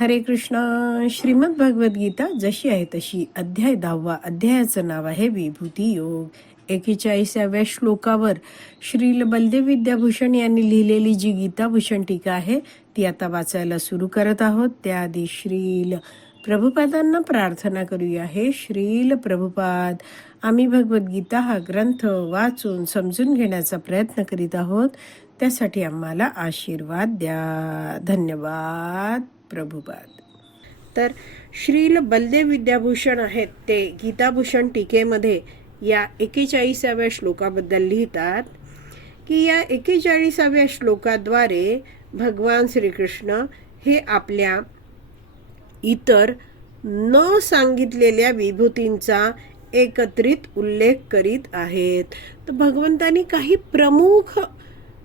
हरे कृष्ण. श्रीमद भगवद गीता जशी आहे तशी अध्याय दहावा अध्यायाचं नाव आहे विभूती योग. एकेचाळीसाव्या श्लोकावर श्रील बलदेव विद्याभूषण यांनी लिहिलेली जी गीताभूषण टीका आहे ती आता वाचायला सुरू करत आहोत. त्याआधी श्रील प्रभुपादांना प्रार्थना करूया. हे श्रील प्रभुपाद आम्ही भगवद्गीता हा ग्रंथ वाचून समजून घेण्याचा प्रयत्न करीत आहोत. त्यासाठी आम्हाला आशीर्वाद द्या. धन्यवाद. प्रभुपाद. तर श्रील बलदेव विद्याभूषण आहेत ते गीताभूषण टीकेमध्ये या एकेचाळीसाव्या श्लोकाबद्दल लिहितात की या एकेचाळीसाव्या श्लोकाद्वारे भगवान श्रीकृष्ण हे आपल्या इतर न सांगितलेल्या विभूतींचा एकत्रित उल्लेख करीत आहेत. तर भगवंतांनी काही प्रमुख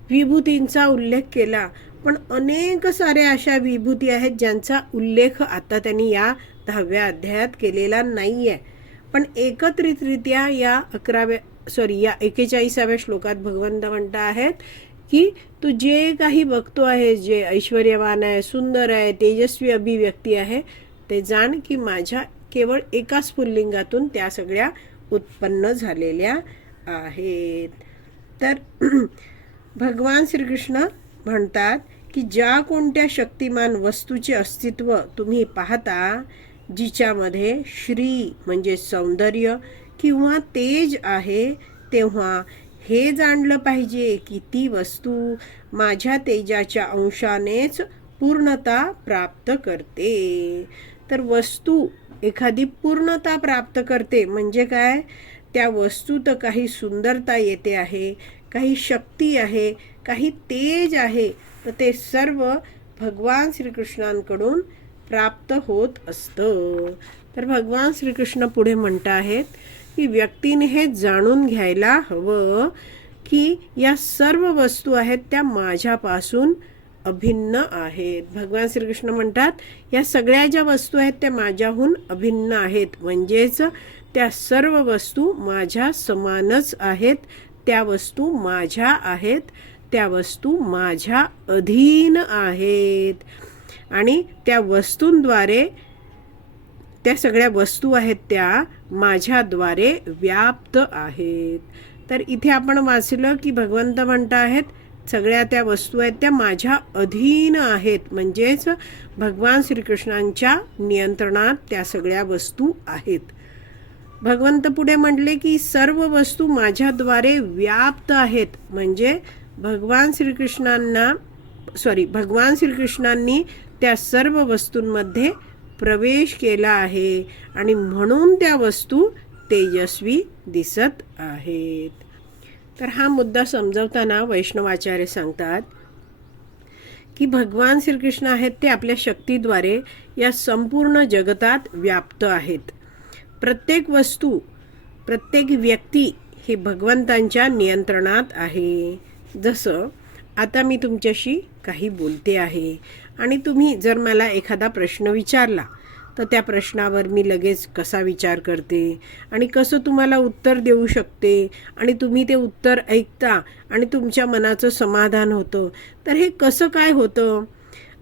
विभूतींचा उल्लेख केला. पण अनेक साऱ्या अशा विभूती आहेत ज्यांचा उल्लेख आता त्यांनी या दहाव्या अध्यायात केलेला नाही आहे पण एकत्रितरित्या या अकराव्या सॉरी या एकेचाळीसाव्या श्लोकात भगवंत म्हणता आहेत की तू जे काही बघतो आहे जे ऐश्वर्यवान आहे सुंदर आहे तेजस्वी अभिव्यक्ती आहे ते जाण की माझ्या केवळ एकाच पुल्लिंगातून त्या सगळ्या उत्पन्न झालेल्या आहेत. तर भगवान श्रीकृष्ण म्हणतात की ज्या कोणत्या शक्तिमान वस्तूचे अस्तित्व तुम्ही पाहता जिच्यामध्ये श्री म्हणजे सौंदर्य किंवा तेज आहे तेव्हा हे जाणलं पाहिजे की ती वस्तू माझ्या तेजाच्या अंशानेच पूर्णता प्राप्त करते. तर वस्तू एखादी पूर्णता प्राप्त करते म्हणजे काय? त्या वस्तूत काही सुंदरता येते आहे काही शक्ती आहे काही तेज आहे तर ते सर्व भगवान श्रीकृष्णांकडून प्राप्त होत असतं. तर भगवान श्रीकृष्ण पुढे म्हणत आहेत की व्यक्तीने हे जाणून घ्यायला हवं की या सर्व वस्तू आहेत त्या माझ्यापासून अभिन्न आहेत. भगवान श्रीकृष्ण म्हणतात या सगळ्या ज्या वस्तू आहेत त्या माझ्याहून अभिन्न आहेत. म्हणजेच त्या सर्व वस्तू माझ्या समानच आहेत त्या वस्तू माझ्या आहेत. त्या वस्तू माझ्या अधीन आहेत. आणि त्या वस्तूंद्वारे त्या सगळ्या वस्तू आहेत त्या माझ्याद्वारे व्याप्त आहेत. तर इथे आपण वाचलं की भगवंत म्हणता आहेत सगळ्या त्या वस्तू आहेत त्या माझ्या अधीन आहेत. म्हणजेच भगवान श्रीकृष्णांच्या नियंत्रणात त्या सगळ्या वस्तू आहेत. भगवंत पुढे म्हटले की सर्व वस्तू माझ्याद्वारे व्याप्त आहेत. म्हणजे भगवान श्रीकृष्णांना सॉरी भगवान श्रीकृष्णांनी त्या सर्व वस्तूंमध्ये प्रवेश केला आहे आणि म्हणून त्या वस्तू तेजस्वी दिसत आहेत. तर हा मुद्दा समजवताना वैष्णवाचार्य सांगतात की भगवान श्रीकृष्ण आहेत ते आपल्या शक्तीद्वारे या संपूर्ण जगतात व्याप्त आहेत. प्रत्येक वस्तू प्रत्येक व्यक्ती ही भगवंतांच्या नियंत्रणात आहे. जसं आता मी तुमच्याशी काही बोलते आहे आणि तुम्ही जर मला एखादा प्रश्न विचारला तर त्या प्रश्नावर मी लगेच कसा विचार करते आणि कसं तुम्हाला उत्तर देऊ शकते आणि तुम्ही ते उत्तर ऐकता आणि तुमच्या मनाचं समाधान होतं तर हे कसं काय होतं?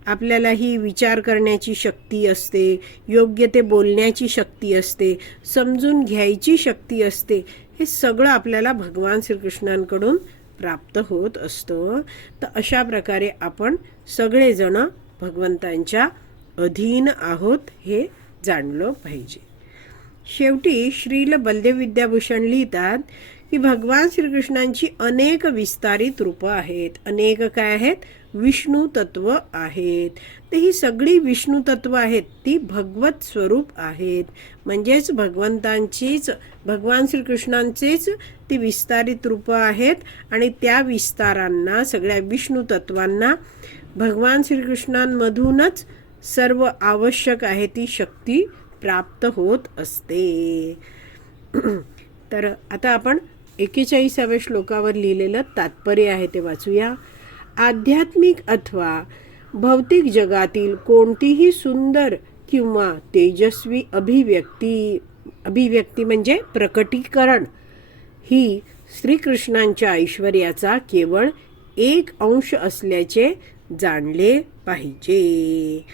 आपल्याला ही विचार करण्याची शक्ती असते योग्य ते बोलण्याची शक्ती असते समजून घ्यायची शक्ती असते हे सगळं आपल्याला भगवान श्रीकृष्णांकडून प्राप्त होत असतं. तर अशा प्रकारे आपण सगळेजण भगवंतांच्या अधीन आहोत हे जाणलं पाहिजे. शेवटी श्रील बलदेव विद्याभूषण लिहितात की भगवान श्रीकृष्णांची अनेक विस्तारित रूपं आहेत. अनेक काय आहेत? विष्णू तत्व आहेत. तर ही सगळी विष्णू तत्व आहेत ती भगवत स्वरूप आहेत. म्हणजेच भगवंतांचीच भगवान श्रीकृष्णांचेच ती विस्तारित रूपं आहेत आणि त्या विस्तारांना सगळ्या विष्णू तत्वांना भगवान श्रीकृष्णांमधूनच सर्व आवश्यक आहे ती शक्ती प्राप्त होत असते. तर आता आपण एकेचाळीसाव्या श्लोकावर लिहिलेलं तात्पर्य आहे ते वाचूया. आध्यात्मिक अथवा भौतिक जगातील कोणतीही सुंदर किंवा तेजस्वी अभिव्यक्ती अभिव्यक्ती म्हणजे प्रकटीकरण ही श्रीकृष्णांच्या ऐश्वर्याचा केवळ एक अंश असल्याचे जाणले पाहिजे.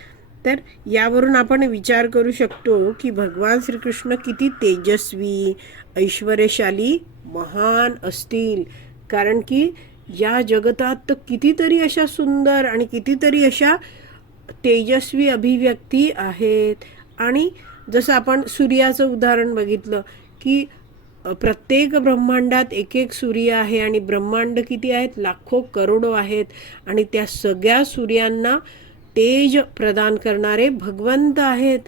तर यावरून आपण विचार करू शकतो की भगवान श्रीकृष्ण किती तेजस्वी ऐश्वर्यशाली महान असतील. कारण की या जगतात तर कितीतरी अशा सुंदर आणि कितीतरी अशा तेजस्वी अभिव्यक्ती आहेत. आणि जसं आपण सूर्याचं उदाहरण बघितलं की प्रत्येक ब्रह्मांडात एक एक सूर्य आहे आणि ब्रह्मांड किती आहेत? लाखो करोडो आहेत. आणि त्या सगळ्या सूर्यांना तेज प्रदान करणारे भगवंत आहेत.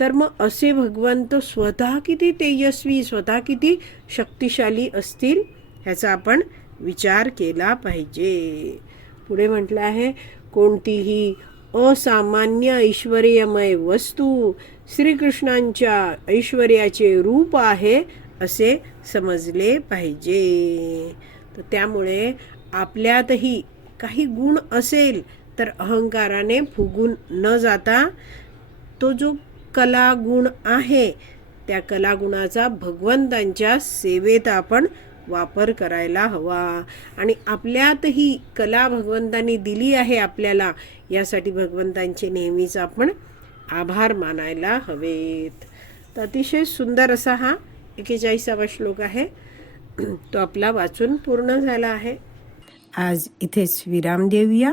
तर मग असे भगवंत स्वतः किती तेजस्वी स्वतः किती शक्तिशाली असतील ह्याचा आपण विचार केला पाहिजे. पुढे म्हटलं आहे कोणतीही असामान्य ऐश्वर्यमय वस्तू श्रीकृष्णांच्या ऐश्वर्याचे रूप आहे असे समजले पाहिजे. तर त्यामुळे आपल्यातही काही गुण असेल तर अहंकाराने फुगून न जाता तो जो कलागुण आहे त्या कलागुणाचा भगवंतांच्या सेवेत आपण वापर करायला हवा. आणि आपल्यातही कला भगवंतांनी दिली आहे आपल्याला यासाठी भगवंतांचे नेहमीच आपण आभार मानायला हवेत. तर अतिशय सुंदर असा हा एकेचाळीसावा श्लोक आहे. तो आपला वाचून पूर्ण झाला आहे. आज इथेच विराम देऊया.